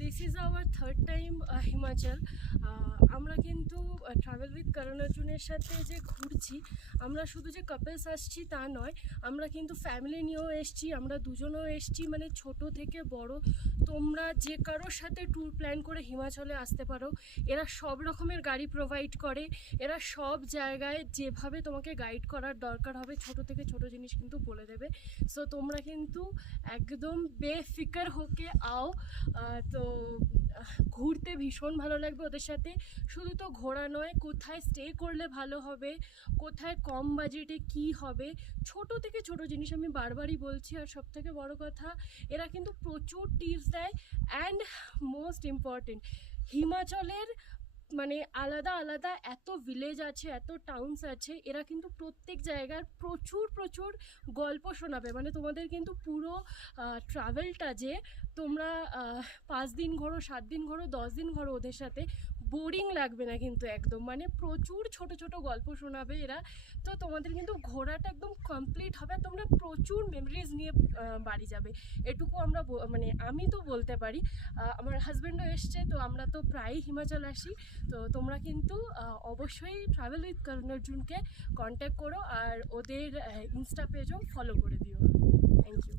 This is our third time Himachal. আমরা কিন্তু travel with করণ অর্জুনের সাথে যে ঘুরছি, আমরা শুধু যে কাপলস আসছি তা নয়, আমরা কিন্তু ফ্যামিলি নিয়েও এসছি, আমরা দুজনেও এসছি, মানে ছোট থেকে বড় তোমরা যে কারোর সাথে ট্যুর প্ল্যান করে হিমাচলে আসতে পারো। এরা সব রকমের গাড়ি প্রোভাইড করে, এরা সব জায়গায় যেভাবে তোমাকে গাইড করার দরকার হবে ছোট থেকে ছোট জিনিস কিন্তু বলে দেবে। সো তোমরা কিন্তু একদম বেফিকার হোকে আও। তো ঘুরতে ভীষণ ভালো লাগবে ওদের সাথে। শুধু তো ঘোরা নয়, কোথায় স্টে করলে ভালো হবে, কোথায় কম বাজেটে কি হবে, ছোট থেকে ছোট জিনিস আমি বারবারই বলছি। আর সব থেকে বড় কথা, এরা কিন্তু প্রচুর টিপস দেয়। অ্যান্ড মোস্ট ইম্পর্টেন্ট, হিমাচলের মানে আলাদা আলাদা এত ভিলেজ আছে, এত টাউনস আছে, এরা কিন্তু প্রত্যেক জায়গার প্রচুর প্রচুর গল্প শোনাবে। মানে তোমাদের কিন্তু পুরো ট্রাভেলটা যে তোমরা 5 দিন ঘোরো, 7 দিন ঘোরো, 10 দিন ঘোরো, ওদের সাথে বোরিং লাগবে না কিন্তু একদম। মানে প্রচুর ছোট ছোট গল্প শোনাবে এরা। তো তোমাদের কিন্তু ঘোরাটা একদম কমপ্লিট হবে, তোমরা প্রচুর মেমোরিজ নিয়ে বাড়ি যাবে। এটুকু আমরা মানে আমি তো বলতে পারি। আমার হাজব্যান্ডও এসছে, তো আমরা তো প্রায়ই হিমাচল আসি। তো তোমরা কিন্তু অবশ্যই ট্রাভেল উইথ করণ অর্জুনকে কন্ট্যাক্ট করো, আর ওদের ইনস্টা পেজও ফলো করে দিও। Thank you.